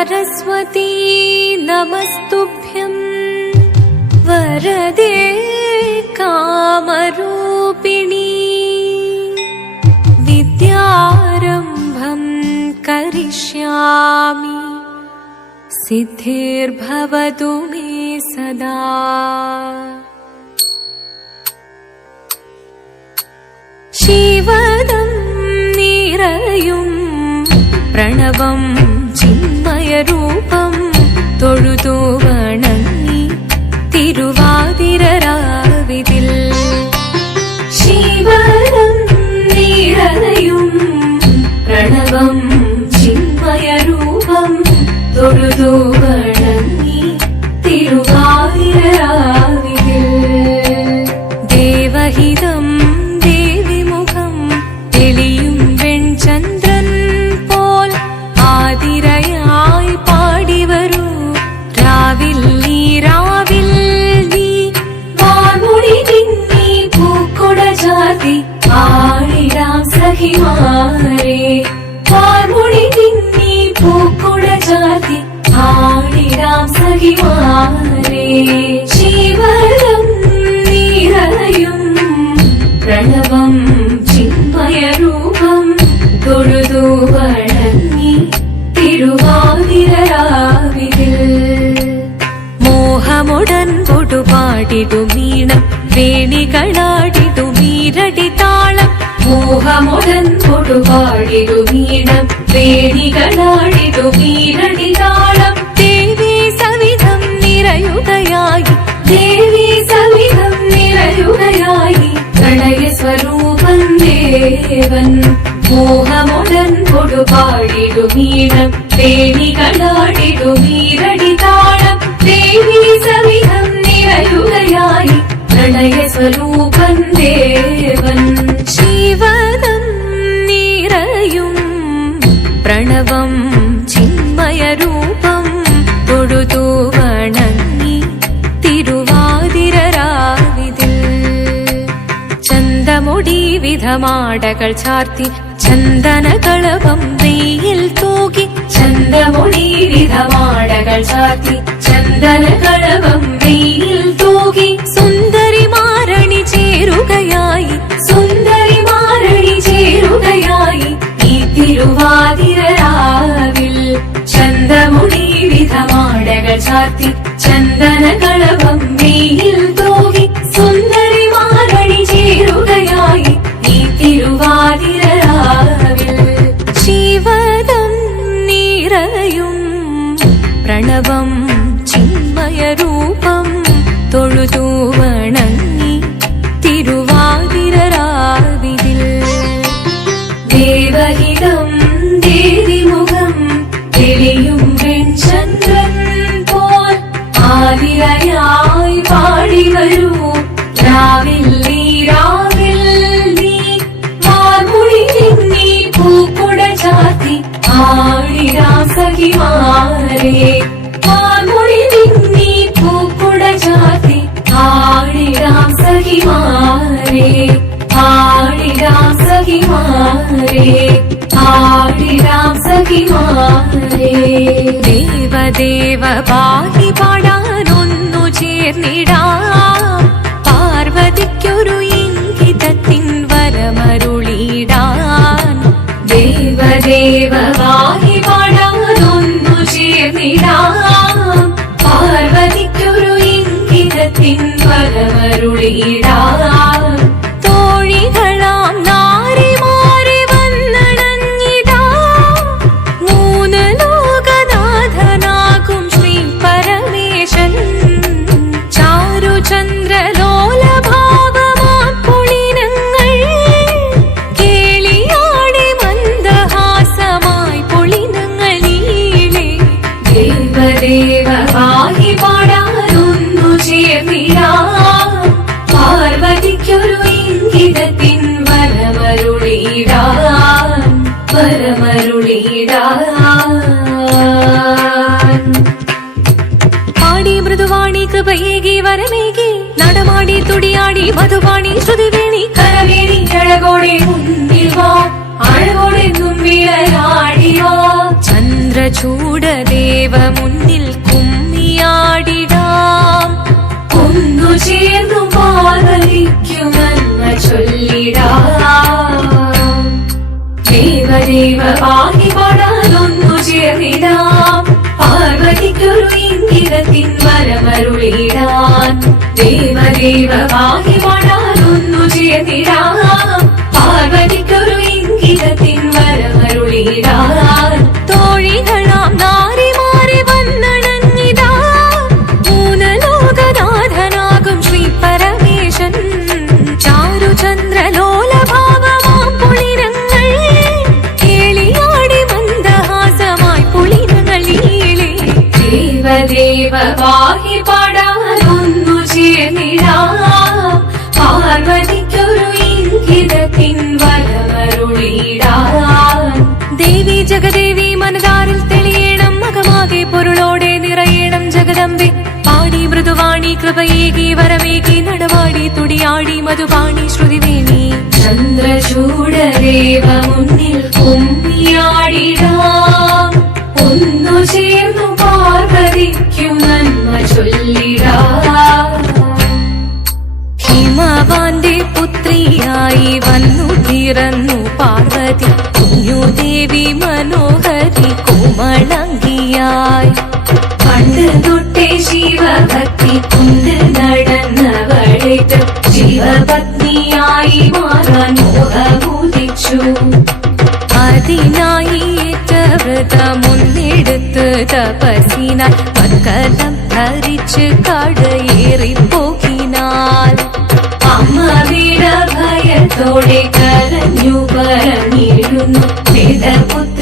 सरस्वती नमस्तुभ्यम् वरदेकामरूपिणी विद्यारम्भम् करिष्यामि। सिद्धिर्भवतु मे सदा। शिवदम् निरयुम् प्रणवम् ചിന്മയരൂപം തൊഴുതു ജാതി ആടിടാം സഖിമാരെ. വാർമുടി തിന്നി പൂക്കുട ചാർത്തി ആടിടാം സഹിമാരെ ശിവരം നീറയും പ്രണവം ചിന്മയരൂപം തൊഴുതു വണങ്ങി തിരുവാതിരാവിതിൽ മോഹമുടൻ പൊടുപാടിടു മീണം വേണികളാടിടു മീരടി താളം ರಂಗಮೊಡನ್ಪೊಡು ಬಾಳಿದು ವೀಣ ವೇದಿಗಳಾಡಿದು ವೀರಡಿ ತಾಳಂ ದೇವಿ ಸವಿಧಂ ನಿರಯುಗಯಾಗಿ ದೇವಿ ಸವಿಧಂ ನಿರಯುಗಯಾಗಿ ಪ್ರಣಯ ಸ್ವರೂಪಂ ದೇವನ್ ಮೋಹಮೊಡನ್ಪೊಡು ಬಾಳಿದು ವೀಣ ವೇದಿಗಳಾಡಿದು ವೀರ ചന്തമുടി വിധമാടകൾ ചാർത്തി ചന്ദനകളവം വെയിൽ തൂകി ചന്തമുടി വിധമാടകൾ ചാർത്തി ചന്ദനകളവം വെയിൽ തൂകി സുന്ദരി മാരണി ചേരുകയായി സുന്ദരി മാരണി ചേരുകയായി ഈ തിരുവാതിരാവിൽ വിധമാടകൾ ചാർത്തി ദേവഹിതം ദേവിമുഖം തെളിയും വെൺചന്ദ്രൻ പോൽ ആതിരയായി പാടി വരൂ. രാവിൽ നീ രാവിൽ നീ വാർമുടി തിന്നി പൂക്കുട ചാത്തി ആടിരാം സഖിമാരെ വാർമുടി തിന്നി പൂക്കുട ചാത്തി ആടിരാം സഖിമാരെ ആടിരാം സഖിമാരെ ആടിരാം സഖിമാരെ ദേവദേവ പാടി പാടാനൊന്നു ചേർന്നിടാം. പാർവതിക്കൊരു ഇംഗിതത്തിൻ വരമരുളിടാൻ ദേവദേവ പാടി പാടാനൊന്നു ചേർന്നിടാം. പാർവതിക്കൊരു ഇംഗിതത്തിൻ വരമരുളിടാൻ വരമരുളിടാൻ പരമരുളീടാൻ പാടി മൃദുവാണി കൃപയേകി വരമേകി നടമാടി തുടിയാടി മധുപാണി ശ്രുതിവേണി. കരവേണി അഴകോടെ മുന്നിൽ വാ അഴകോടെ തുമ്പിളയാടി വാ. ചന്ദ്രചൂട ദേവ ദേവദേവ പാകി പാടാതൊന്നു ചേർന്നിടാം. പാർവതിക്കൊരു ഇംഗിതത്തിൻ വരമരുളിടാൻ ദേവദേവ പാകി പാടാതൊന്നു ചേർന്നിടാം. മൃദുവാണി കൃപയേകി വരമേകി നടവാടി തുടിയാടി മധുവാണി ശ്രുതിവേണി ചന്ദ്രചൂടദേവ മുന്നിൽ ഒന്നു ചേർന്നു പാർവതിക്കും നന്മ ചൊല്ലിടാം. ഹിമവാന്റെ പുത്രിയായി വന്നു പിറന്നു അതിനായി ഏറ്റവൃത മുന്നെടുത്ത് തപസിനാൽ പക്കലം ധരിച്ച് കടയേറിപ്പോകിനാൽ. അമ്മ വീട ഭയത്തോടെ കരഞ്ഞു പറഞ്ഞിരുന്നു വേദപുത്രി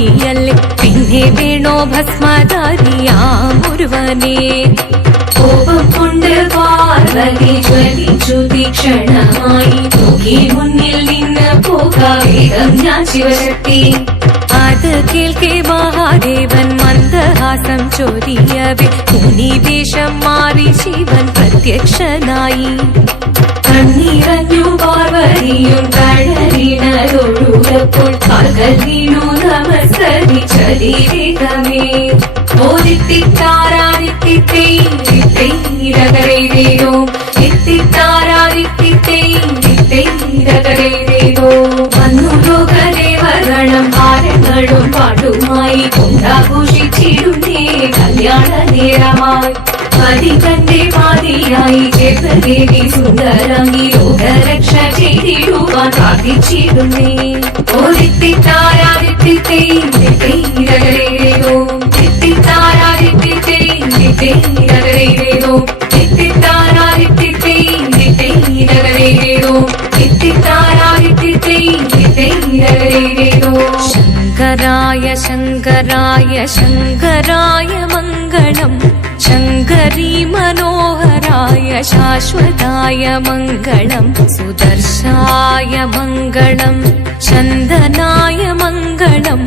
കുമാരിയല്ലേ പിന്നെ വേണോ ഭസ്മധാരിയാമൊരുവനെ കോപം കൊണ്ട് പാർവതി ജ്വലിച്ചു തീക്ഷണമായി. നോക്കി മുന്നിൽ നിന്ന് പോകാവേഗം ഞാൻ ശിവശക്തി. അത് കേൾക്കെ മഹാദേവൻ മന്ദഹാസം ചൊരിയവേ മുനിവേഷം മാറി ശിവൻ പ്രത്യക്ഷനായി. കണ്ണീരഞ്ഞു പാർവതിയും കഴലിനതൊഴുകപ്പോൾ പകൽ വീണു നമസ്കരിച്ചതിരേകമേ ഓദിത്തിത്താരാദിത്തിത്തേരകരേരോ എത്തിത്താരാദിത്തിത്തേരകരേരോ വന്നു ലോകദേവഗണം ഭാരങ്ങളും പാട്ടുമായി കൊണ്ടാഘോഷിച്ചിടുന്നേ കല്യാണ നേരമായി. പതി തന്റെ പാതിയായി ചേർന്നദേവി സുന്ദരങ്ങി ലോകരക്ഷ ചെയ്തിടുവാൻ പ്രാർത്ഥിച്ചിടുന്നേ. शङ्कराय शङ्कराय शङ्कराय मङ्गलम् शङ्करी मनोहराय शाश्वताय मङ्गलम् सुदर्शाय मङ्गलम् चन्दनाय मङ्गलम्